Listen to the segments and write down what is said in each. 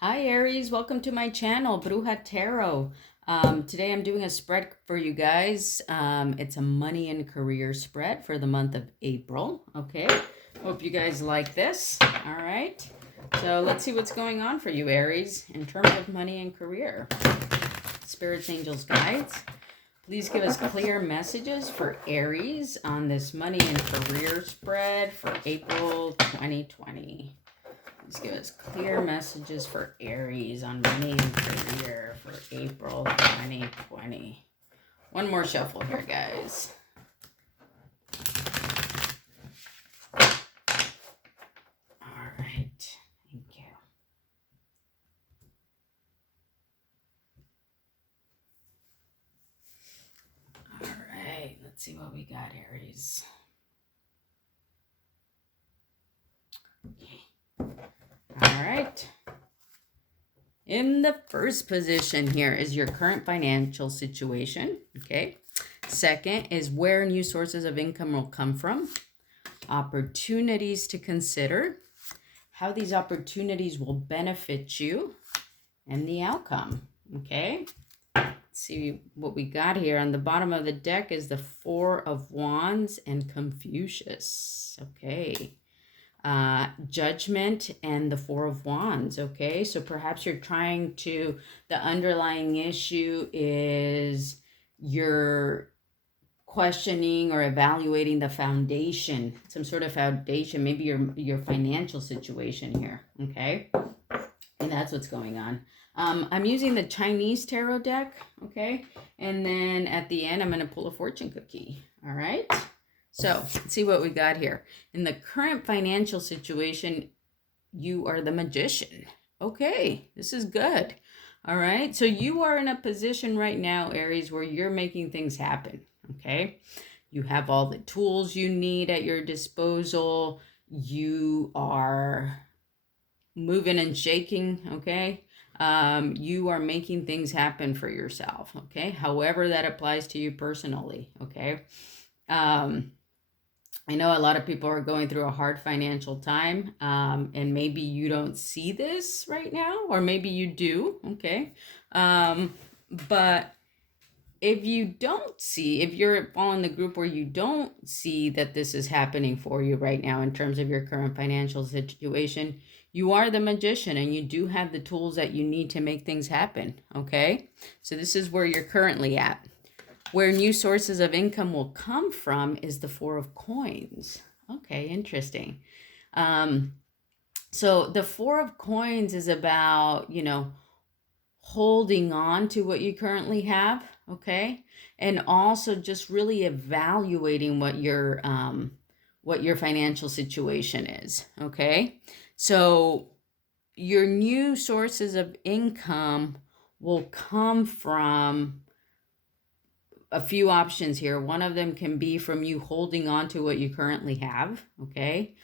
Hi Aries, welcome to my channel, Bruja Tarot. Today I'm doing a spread for you guys. It's a money and career spread for the month of April. Okay, hope you guys like this. All right, so let's see what's going on for you, Aries, in terms of money and career. Spirits, angels, guides. Please give us clear messages for Aries on this money and career spread for April 2020. Let's give us clear messages for Aries on money and career for April 2020. One more shuffle here, guys. All right. Thank you. All right. Let's see what we got, Aries. Okay. All right. In the first position here is your current financial situation, okay? Second is where new sources of income will come from. Opportunities to consider. How these opportunities will benefit you. And the outcome, okay? Let's see what we got here. On the bottom of the deck is the Four of Wands and Confucius, okay? Judgment and the Four of Wands, okay? So perhaps you're trying to, the underlying issue is you're questioning or evaluating the foundation, some sort of foundation, maybe your financial situation here, okay? And that's what's going on. I'm using the Chinese tarot deck, okay? And then at the end, I'm going to pull a fortune cookie, all right? So let's see what we got here. In the current financial situation, you are the magician. Okay, this is good. All right, so you are in a position right now, Aries, where you're making things happen, okay? You have all the tools you need at your disposal. You are moving and shaking, okay? You are making things happen for yourself, okay? However that applies to you personally, okay? I know a lot of people are going through a hard financial time, and maybe you don't see this right now, or maybe you do, okay? But if you don't see, if you're following the group where you don't see that this is happening for you right now in terms of your current financial situation, you are the magician and you do have the tools that you need to make things happen, okay? So this is where you're currently at. Where new sources of income will come from is the Four of Coins. Okay, interesting. So the Four of Coins is about, holding on to what you currently have, okay? And also just really evaluating what your financial situation is, okay? So your new sources of income will come from a few options here. One of them can be from you holding on to what you currently have, okay?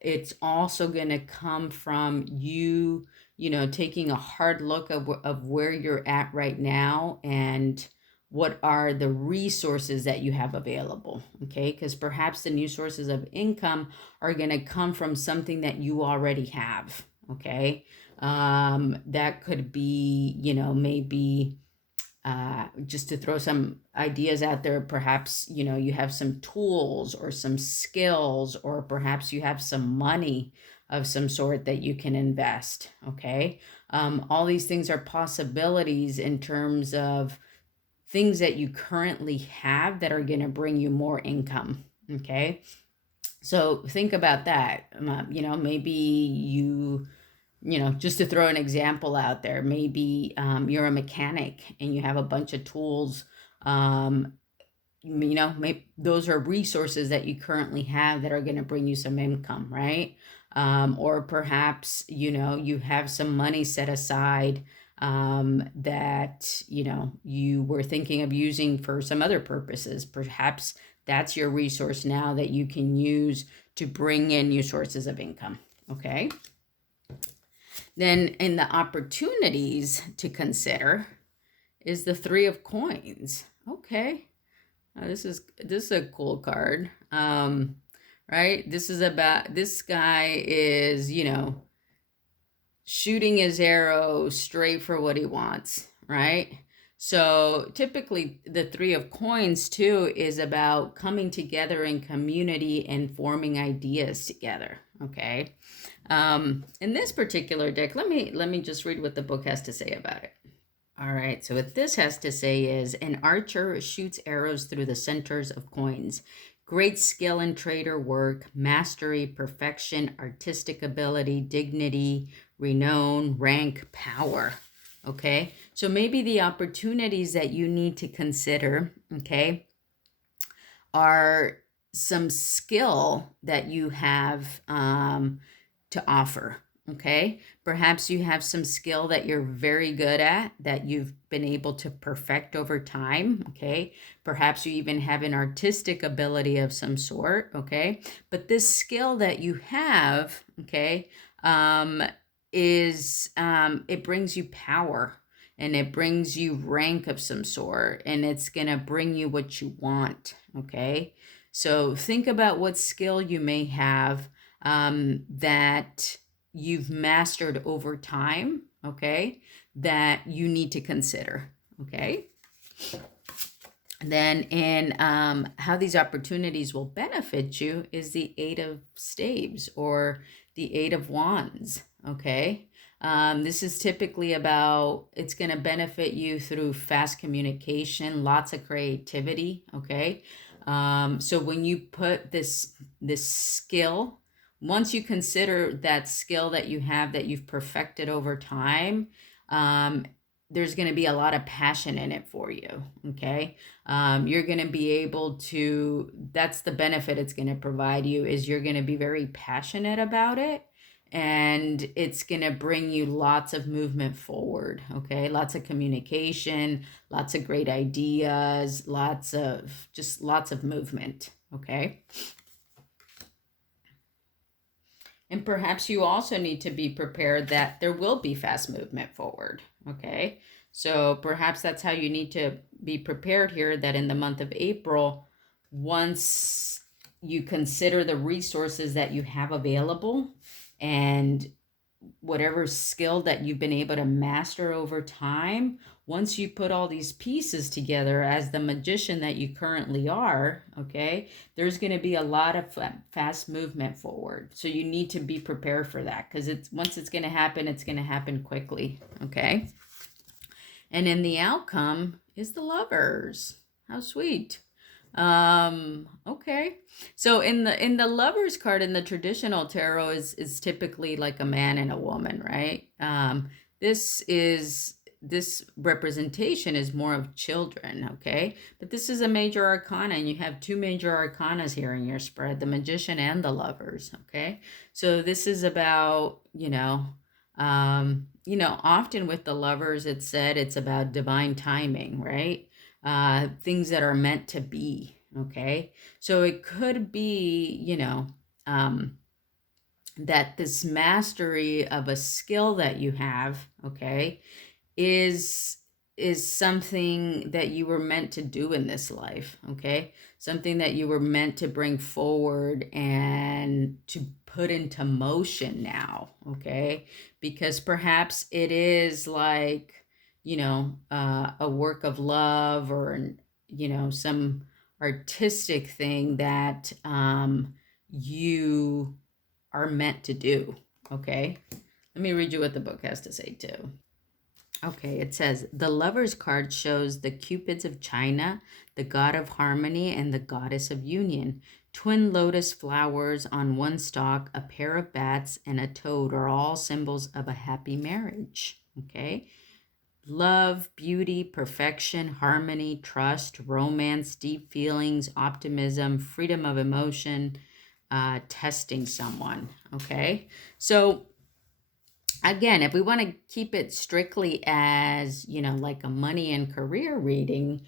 It's also going to come from you, taking a hard look of where you're at right now and what are the resources that you have available, okay? Because perhaps the new sources of income are going to come from something that you already have, okay? That could be, maybe just to throw some ideas out there, perhaps, you have some tools or some skills, or perhaps you have some money of some sort that you can invest, okay? All these things are possibilities in terms of things that you currently have that are going to bring you more income, okay? So think about that. Maybe just to throw an example out there, maybe you're a mechanic and you have a bunch of tools. Maybe those are resources that you currently have that are going to bring you some income, right? Or perhaps, you have some money set aside that, you were thinking of using for some other purposes. Perhaps that's your resource now that you can use to bring in new sources of income, okay? Then in the opportunities to consider is the Three of Coins. Okay. This is a cool card. Right? This is about, this guy is, shooting his arrow straight for what he wants, right? So typically the three of coins too is about coming together in community and forming ideas together. Okay. In this particular deck, let me just read what the book has to say about it. All right, so what this has to say is an archer shoots arrows through the centers of coins. Great skill in trader work, mastery, perfection, artistic ability, dignity, renown, rank, power. Okay, so maybe the opportunities that you need to consider, okay, are some skill that you have to offer. Okay, perhaps you have some skill that you're very good at that you've been able to perfect over time. Okay, perhaps you even have an artistic ability of some sort. Okay, but this skill that you have, okay, is it brings you power and it brings you rank of some sort, and it's going to bring you what you want. Okay, so think about what skill you may have that you've mastered over time, okay, that you need to consider. Okay, and then in how these opportunities will benefit you is the Eight of Staves or the Eight of Wands. Okay, this is typically about, it's going to benefit you through fast communication, lots of creativity. Okay, so when you put this skill, once you consider that skill that you have that you've perfected over time, there's going to be a lot of passion in it for you. Okay, you're going to be able to, that's the benefit it's going to provide you, is you're going to be very passionate about it, and it's going to bring you lots of movement forward. Okay, lots of communication, lots of great ideas, lots of movement. Okay, and perhaps you also need to be prepared that there will be fast movement forward. Okay, so perhaps that's how you need to be prepared here, that in the month of April, once you consider the resources that you have available and whatever skill that you've been able to master over time, once you put all these pieces together as the magician that you currently are, okay, there's going to be a lot of fast movement forward. So you need to be prepared for that, because once it's going to happen quickly. Okay, and in the outcome is the Lovers. How sweet. Okay, so in the Lovers card in the traditional tarot is typically like a man and a woman, right? This representation is more of children. Okay, but this is a major arcana, and you have two major arcanas here in your spread, the Magician and the Lovers. Okay, so this is about, often with the Lovers, it's said it's about divine timing, right? Things that are meant to be. Okay, so it could be, that this mastery of a skill that you have, okay, is something that you were meant to do in this life. Okay, something that you were meant to bring forward and to put into motion now. Okay, because perhaps it is like, a work of love, or some artistic thing that you are meant to do. Okay, let me read you what the book has to say too. Okay, it says, the Lover's card shows the Cupids of China, the god of harmony, and the goddess of union. Twin lotus flowers on one stalk, a pair of bats, and a toad are all symbols of a happy marriage. Okay, love, beauty, perfection, harmony, trust, romance, deep feelings, optimism, freedom of emotion, testing someone. Okay, so again, if we want to keep it strictly as, like a money and career reading,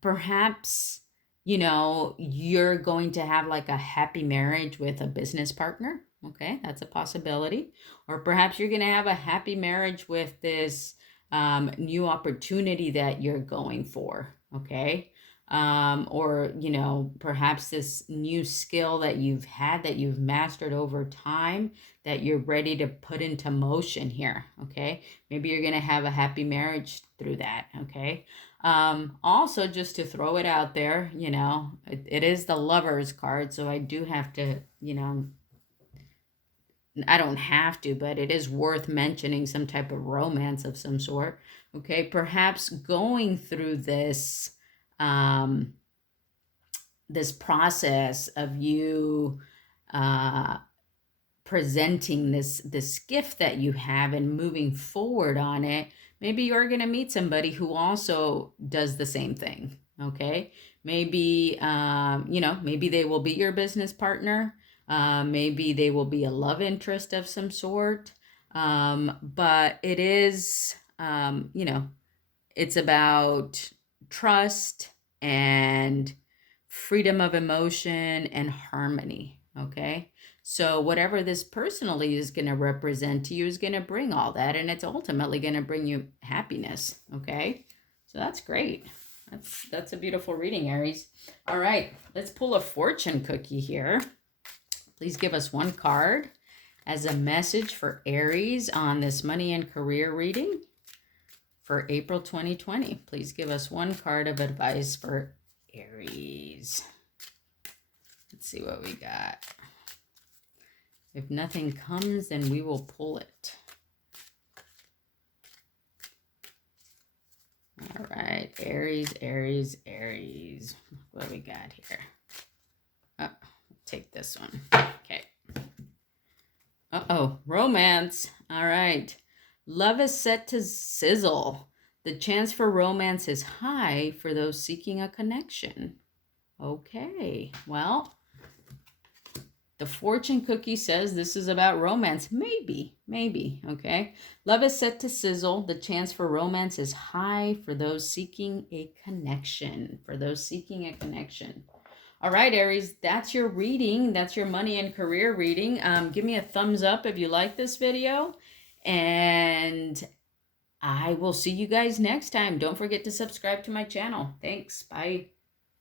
perhaps, you're going to have like a happy marriage with a business partner. Okay, that's a possibility. Or perhaps you're going to have a happy marriage with this new opportunity that you're going for. Okay, or, you know, perhaps this new skill that you've had, that you've mastered over time, that you're ready to put into motion here. Okay. Maybe you're going to have a happy marriage through that. Okay. Also, just to throw it out there, you know, it is the Lovers card. So I do have to, you know, I don't have to, but it is worth mentioning some type of romance of some sort. Okay. Perhaps going through this, um, this process of you presenting this gift that you have and moving forward on it, maybe you're going to meet somebody who also does the same thing. Okay. Maybe you know, maybe they will be your business partner. Maybe they will be a love interest of some sort. But it is, you know, it's about trust and freedom of emotion and harmony. Okay. So, whatever this personally is going to represent to you is going to bring all that, and it's ultimately going to bring you happiness. Okay. So, that's great. That's a beautiful reading, Aries. All right. Let's pull a fortune cookie here. Please give us one card as a message for Aries on this money and career reading for April 2020. Please give us one card of advice for Aries. Let's see what we got. If nothing comes, then we will pull it. All right, Aries, Aries, Aries. What do we got here? Oh, take this one. Okay. Uh-oh, romance. All right. Love is set to sizzle. The chance for romance is high for those seeking a connection. Okay, well, the fortune cookie says this is about romance. Maybe, okay? Love is set to sizzle. The chance for romance is high for those seeking a connection. All right, Aries, that's your reading. That's your money and career reading. Give me a thumbs up if you like this video. And I will see you guys next time. Don't forget to subscribe to my channel. Thanks. Bye.